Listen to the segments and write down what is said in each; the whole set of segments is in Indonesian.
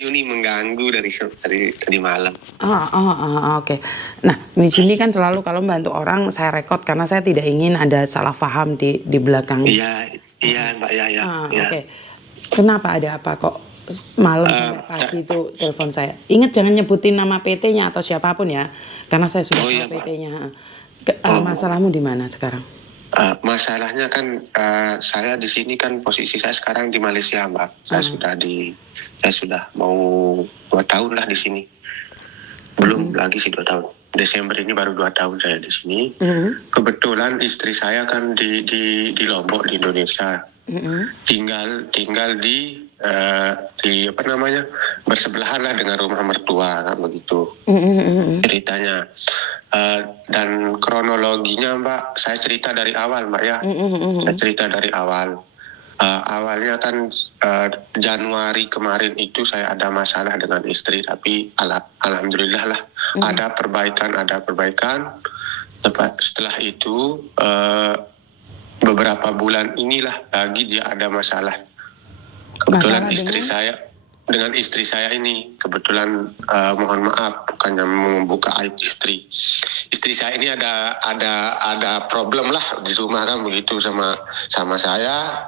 Juni mengganggu dari malam. Oke. Nah, Miss Juni kan selalu kalau membantu orang saya rekod karena saya tidak ingin ada salah paham di belakang. Iya Mbak, ya. Oke. Kenapa ada apa kok malam sampai pagi itu telepon saya? Ingat jangan nyebutin nama PT-nya atau siapapun ya, karena saya sudah tahu PT-nya. Masalahmu di mana sekarang? Masalahnya kan saya di sini kan posisi saya sekarang di Malaysia Mbak. Saya sudah mau 2 tahun lah di sini. Belum lagi sih 2 tahun. Desember ini baru 2 tahun saya di sini. Kebetulan istri saya kan di Lombok di Indonesia. Tinggal di apa namanya, bersebelahan lah dengan rumah mertua kan begitu ceritanya. Dan kronologinya Mbak, saya cerita dari awal Mbak ya. Saya cerita dari awal. Awalnya kan Januari kemarin itu saya ada masalah dengan istri, tapi alhamdulillah lah ada perbaikan. Setelah itu beberapa bulan inilah lagi dia ada masalah. Kebetulan dengan istri saya ini kebetulan mohon maaf bukannya membuka aib istri saya ini ada problem lah di rumah kan begitu sama saya.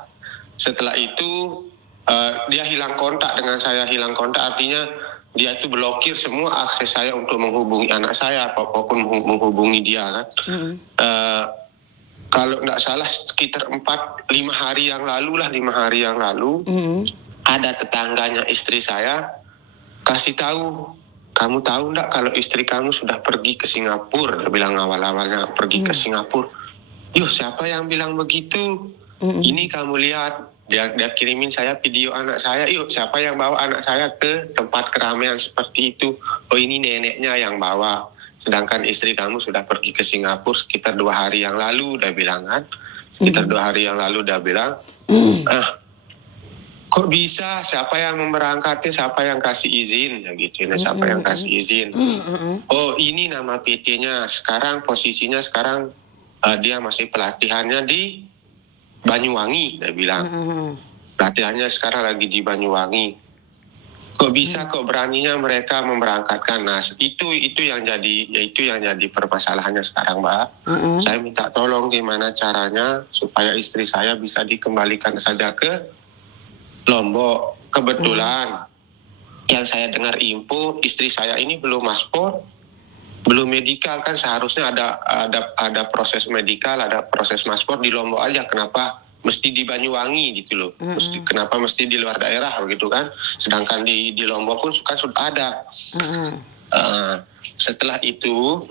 Setelah itu dia hilang kontak dengan saya. Hilang kontak artinya dia itu blokir semua akses saya untuk menghubungi anak saya apapun menghubungi dia kan. Kalau nggak salah sekitar 5 hari yang lalu ada tetangganya istri saya kasih tahu, kamu tahu nggak kalau istri kamu sudah pergi ke Singapura? Dia bilang awalnya pergi ke Singapura. Yuh, siapa yang bilang begitu? Ini kamu lihat, dia kirimin saya video anak saya. Yuk, siapa yang bawa anak saya ke tempat keramaian seperti itu? Oh, ini neneknya yang bawa. Sedangkan istri kamu sudah pergi ke Singapura sekitar 2 hari yang lalu, dia bilang kan. Sekitar 2 hari yang lalu dia bilang, kok bisa? Siapa yang memberangkatkan? Siapa yang kasih izin? Ya gitu. Siapa yang kasih izin? Oh, ini nama PT-nya. Sekarang posisinya dia masih pelatihannya di Banyuwangi, dia bilang. Pelatihannya sekarang lagi di Banyuwangi. Kok bisa, kok beraninya mereka memberangkatkan? Nah, itu yang jadi permasalahannya sekarang, Mbak. Saya minta tolong gimana caranya supaya istri saya bisa dikembalikan saja ke Lombok. Kebetulan yang saya dengar info, istri saya ini belum paspor, belum medikal kan, seharusnya ada proses medikal, ada proses paspor di Lombok aja. Kenapa mesti di Banyuwangi gitu loh? Kenapa mesti di luar daerah begitu kan? Sedangkan di Lombok pun kan sudah ada. Setelah itu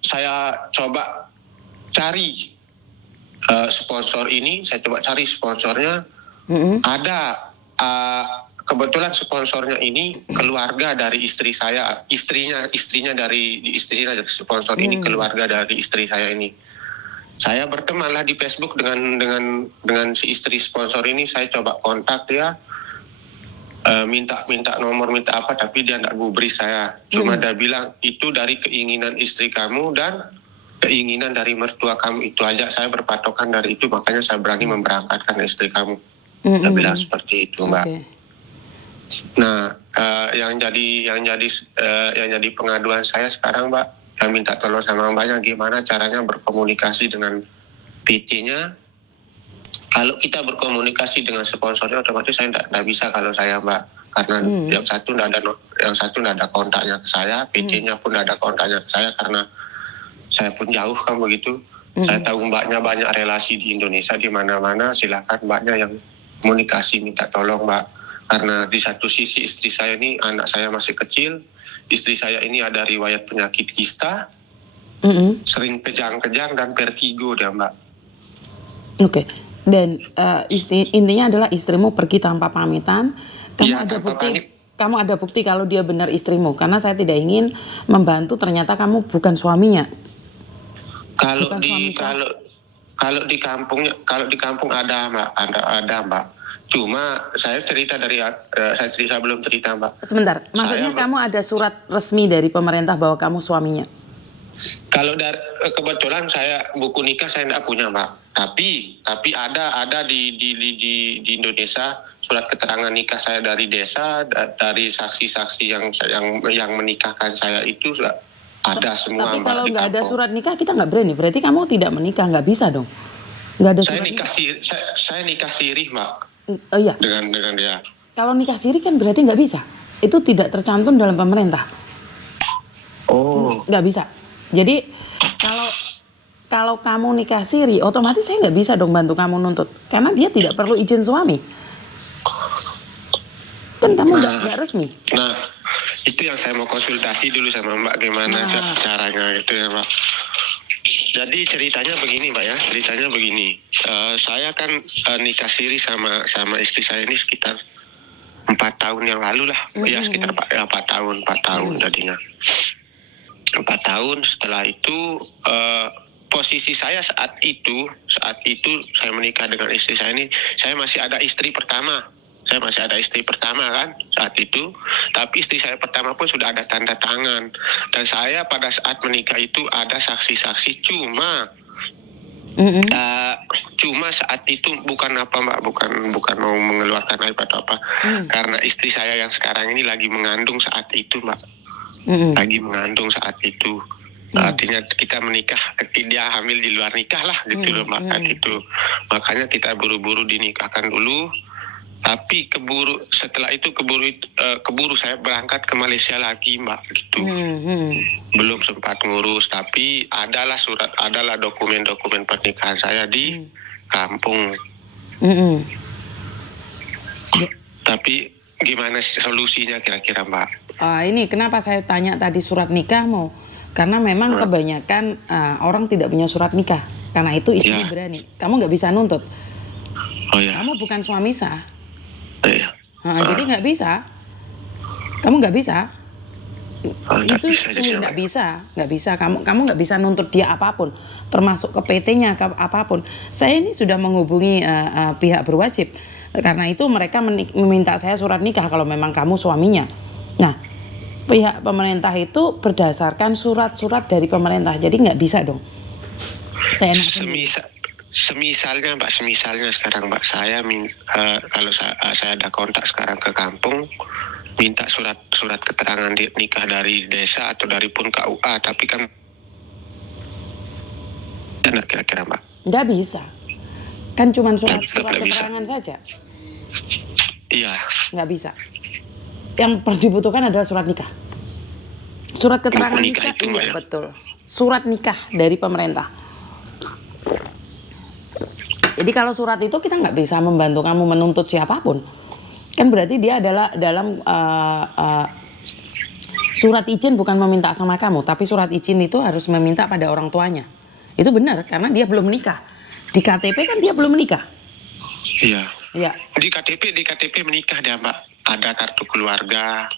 saya coba cari sponsor ini, saya coba cari sponsornya. Ada kebetulan sponsornya ini keluarga dari istri saya, istrinya dari sponsor ini keluarga dari istri saya ini. Saya bertemanlah di Facebook dengan si istri sponsor ini. Saya coba kontak dia, minta nomor, minta apa, tapi dia tidak gubris saya. Cuma dia bilang itu dari keinginan istri kamu dan keinginan dari mertua kamu, itu aja. Saya berpatokan dari itu, makanya saya berani memberangkatkan istri kamu. Dia bilang seperti itu, Mbak. Nah, yang jadi pengaduan saya sekarang, Mbak, saya minta tolong sama Mbaknya gimana caranya berkomunikasi dengan PT-nya. Kalau kita berkomunikasi dengan sponsornya otomatis saya tidak bisa kalau saya, Mbak, karena yang satu tidak ada kontaknya ke saya, PT-nya pun tidak ada kontaknya ke saya karena saya pun jauh kan begitu. Saya tahu Mbaknya banyak relasi di Indonesia di mana-mana. Silakan Mbaknya yang komunikasi, minta tolong, Mbak. Karena di satu sisi istri saya ini, anak saya masih kecil. Istri saya ini ada riwayat penyakit kista, sering kejang-kejang dan vertigo dia, Mbak. Oke. Dan intinya adalah istrimu pergi tanpa pamitan. Kamu ada bukti kalau dia benar istrimu, karena saya tidak ingin membantu ternyata kamu bukan suaminya. Kalau di kampung ada, Mbak, ada, Mbak. Cuma saya belum cerita, Mbak. Sebentar, maksudnya kamu ada surat resmi dari pemerintah bahwa kamu suaminya? Kalau kebetulan saya buku nikah saya tidak punya, Mbak. Tapi ada di Indonesia surat keterangan nikah saya dari desa, dari saksi-saksi yang menikahkan saya itu sudah ada semua, Tapi Mbak, kalau di nggak ada kampung. surat nikah kita nggak berani. Berarti kamu tidak menikah, nggak bisa dong. Nggak ada Saya surat nikah nikah. saya nikah siri, Mbak, Oh iya, dengan dia. kalau nikah siri kan berarti nggak bisa. Itu tidak tercantum dalam pemerintah. Oh, Nggak bisa. Jadi kalau kalau kamu nikah siri, otomatis saya nggak bisa dong bantu kamu nuntut. Karena dia tidak perlu izin suami. Kan kamu nggak resmi. nah itu yang saya mau konsultasi dulu sama Mbak, gimana Nah. caranya gitu ya, Mbak. Jadi ceritanya begini, Mbak ya. Ceritanya begini. Saya kan nikah siri sama istri saya ini sekitar 4 tahun yang lalu lah. Ya sekitar 4 tahun jadinya. 4 tahun. Setelah itu posisi saya saat itu saya menikah dengan istri saya ini, saya masih ada istri pertama. Saya masih ada istri pertama kan saat itu, tapi istri saya pertama pun sudah ada tanda tangan. Dan saya pada saat menikah itu ada saksi-saksi, cuma saat itu bukan apa, Mbak, bukan mau mengeluarkan aib atau apa, karena istri saya yang sekarang ini lagi mengandung saat itu, Mbak. Lagi mengandung saat itu. Artinya kita menikah, dia hamil di luar nikah lah gitu loh, Mbak, gitu. Makanya kita buru-buru dinikahkan dulu. Tapi setelah itu keburu saya berangkat ke Malaysia lagi, Mbak, gitu. Belum sempat ngurus, tapi adalah dokumen-dokumen pernikahan saya di kampung. Tapi gimana solusinya kira-kira, Mbak? Ini kenapa saya tanya tadi surat nikahmu? Karena memang kebanyakan orang tidak punya surat nikah. Karena itu istri berani. Kamu nggak bisa nuntut. Oh ya. Kamu bukan suami sah. Iya. Jadi nggak bisa. Kamu nggak bisa. Itu nggak bisa. Kamu nggak bisa nuntut dia apapun, termasuk ke PT-nya apapun. Saya ini sudah menghubungi pihak berwajib. Karena itu mereka meminta saya surat nikah kalau memang kamu suaminya. Nah, pihak pemerintah itu berdasarkan surat-surat dari pemerintah. Jadi nggak bisa dong. Semisalnya, Mbak, sekarang, Mbak, saya kalau saya ada kontak sekarang ke kampung, minta surat keterangan nikah dari desa atau dari pun KUA, tapi kan enggak kira-kira, Mbak? Nggak bisa. Kan cuma surat keterangan saja. Iya. Nggak bisa. Yang dibutuhkan adalah surat nikah. Surat keterangan nikah itu, iya, betul. Surat nikah dari pemerintah. Jadi kalau surat itu kita nggak bisa membantu kamu menuntut siapapun. Kan berarti dia adalah dalam surat izin bukan meminta sama kamu, tapi surat izin itu harus meminta pada orang tuanya. Itu benar karena dia belum menikah. Di KTP kan dia belum menikah. Iya. Iya. Di KTP menikah dia, Mbak. Ada kartu keluarga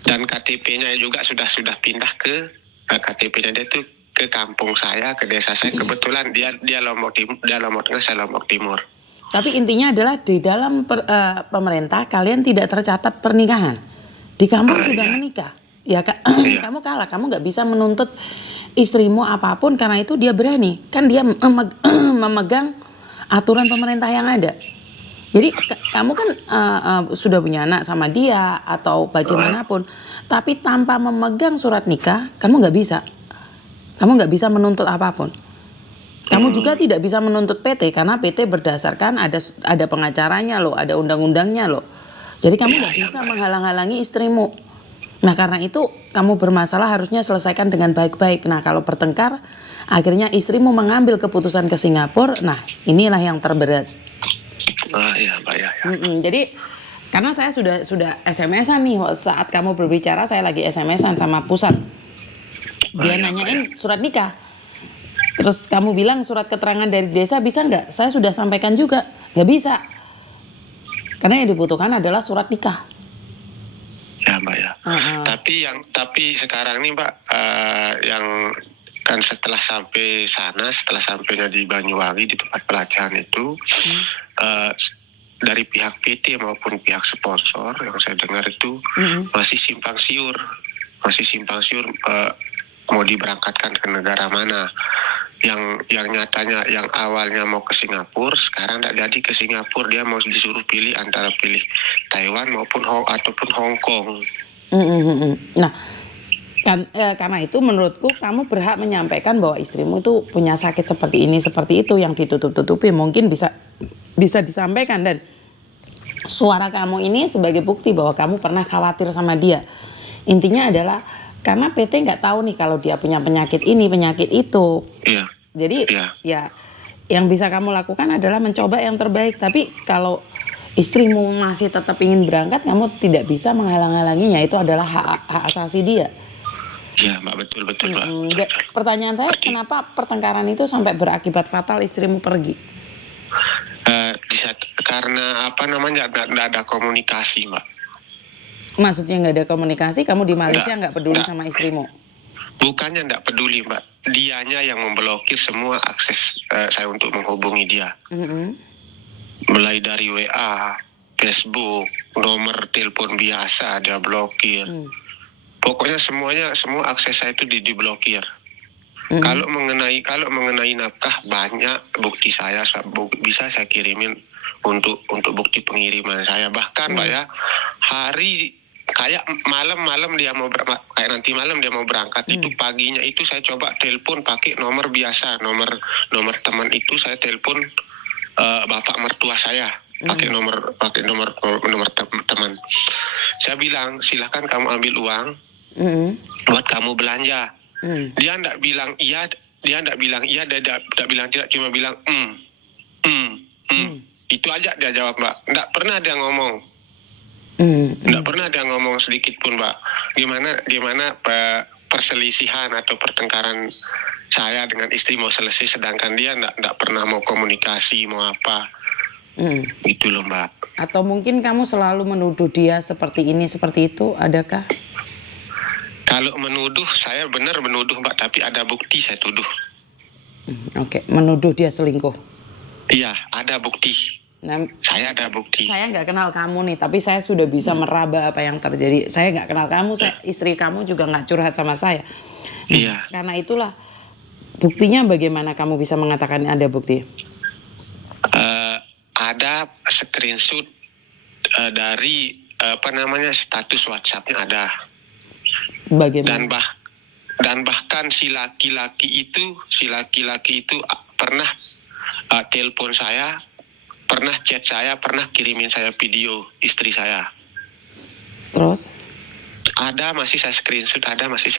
dan KTP-nya juga sudah pindah ke KTP-nya dia tuh ke kampung saya, ke desa saya. Kebetulan dia Lombok Tengah, saya Lombok Timur. Tapi intinya adalah di dalam pemerintah kalian tidak tercatat pernikahan. Di kampung sudah menikah. Ya kamu kalah, kamu nggak bisa menuntut istrimu apapun karena itu dia berani. Kan dia memegang aturan pemerintah yang ada. Jadi kamu kan sudah punya anak sama dia atau bagaimanapun, tapi tanpa memegang surat nikah, kamu nggak bisa. Kamu nggak bisa menuntut apapun. Kamu juga tidak bisa menuntut PT karena PT berdasarkan ada pengacaranya loh, ada undang-undangnya loh. Jadi kamu nggak bisa menghalang-halangi istrimu. Nah karena itu kamu bermasalah harusnya selesaikan dengan baik-baik. Nah kalau bertengkar, akhirnya istrimu mengambil keputusan ke Singapura. Nah inilah yang terberat. Iya, Mbak, ya. Jadi karena saya sudah SMS-an nih saat kamu berbicara, saya lagi SMS-an sama pusat. Dia nanyain surat nikah. Terus kamu bilang surat keterangan dari desa bisa nggak? Saya sudah sampaikan juga, nggak bisa. Karena yang dibutuhkan adalah surat nikah. Ya, Mbak, ya. Tapi sekarang nih, Mbak, yang kan setelah sampainya di Banyuwangi di tempat pelatihan itu, dari pihak PT maupun pihak sponsor yang saya dengar itu masih simpang siur mau diberangkatkan ke negara mana yang nyatanya yang awalnya mau ke Singapura, sekarang tidak jadi ke Singapura. Dia mau disuruh pilih antara pilih Taiwan ataupun Hong Kong. Nah, karena itu menurutku kamu berhak menyampaikan bahwa istrimu itu punya sakit seperti ini, seperti itu, yang ditutup-tutupi mungkin bisa disampaikan, dan suara kamu ini sebagai bukti bahwa kamu pernah khawatir sama dia. Intinya adalah karena PT nggak tahu nih kalau dia punya penyakit ini, penyakit itu. Iya. Jadi Iya. ya yang bisa kamu lakukan adalah mencoba yang terbaik. Tapi kalau istrimu masih tetap ingin berangkat, kamu tidak bisa menghalang-halanginya. Itu adalah hak asasi dia. Iya, Mbak, betul Mbak. Pertanyaan saya, kenapa pertengkaran itu sampai berakibat fatal istrimu pergi? Karena nggak ada komunikasi, Mbak. Maksudnya nggak ada komunikasi, kamu di Malaysia nggak peduli sama istrimu? Bukannya nggak peduli, Mbak. Dianya yang memblokir semua akses saya untuk menghubungi dia. Mulai dari WA, Facebook, nomor telepon biasa dia blokir. Pokoknya semua akses saya itu diblokir. Kalau mengenai nafkah, banyak bukti saya bisa saya kirimin untuk bukti pengiriman saya. Bahkan Mbak ya, kayak malam-malam dia mau kayak nanti malam dia mau berangkat, itu paginya itu saya coba telepon pakai nomor biasa, nomor teman itu saya telepon bapak mertua saya, pakai nomor teman. Saya bilang, silakan kamu ambil uang buat kamu belanja. Dia enggak bilang iya, dia enggak bilang tidak, cuma bilang itu aja dia jawab, Mbak. Enggak pernah dia ngomong. Enggak pernah dia ngomong sedikit pun, Mbak. Gimana perselisihan atau pertengkaran saya dengan istri mau selesai, sedangkan dia enggak pernah mau komunikasi, mau apa. Gitu loh, Mbak. Atau mungkin kamu selalu menuduh dia seperti ini, seperti itu, adakah? Kalau menuduh, saya benar menuduh, Mbak, tapi ada bukti saya tuduh. Oke, menuduh dia selingkuh. Iya, ada bukti. Nah, saya ada bukti. Saya nggak kenal kamu nih, tapi saya sudah bisa meraba apa yang terjadi. Saya nggak kenal kamu, istri kamu juga nggak curhat sama saya. Iya. Karena itulah, buktinya bagaimana kamu bisa mengatakan ada bukti? Ada screenshot dari status WhatsApp-nya ada. Bagaimana? Dan bahkan si laki-laki itu pernah telepon saya, pernah chat saya, pernah kirimin saya video istri saya. Terus? Ada, masih saya screenshot, ada masih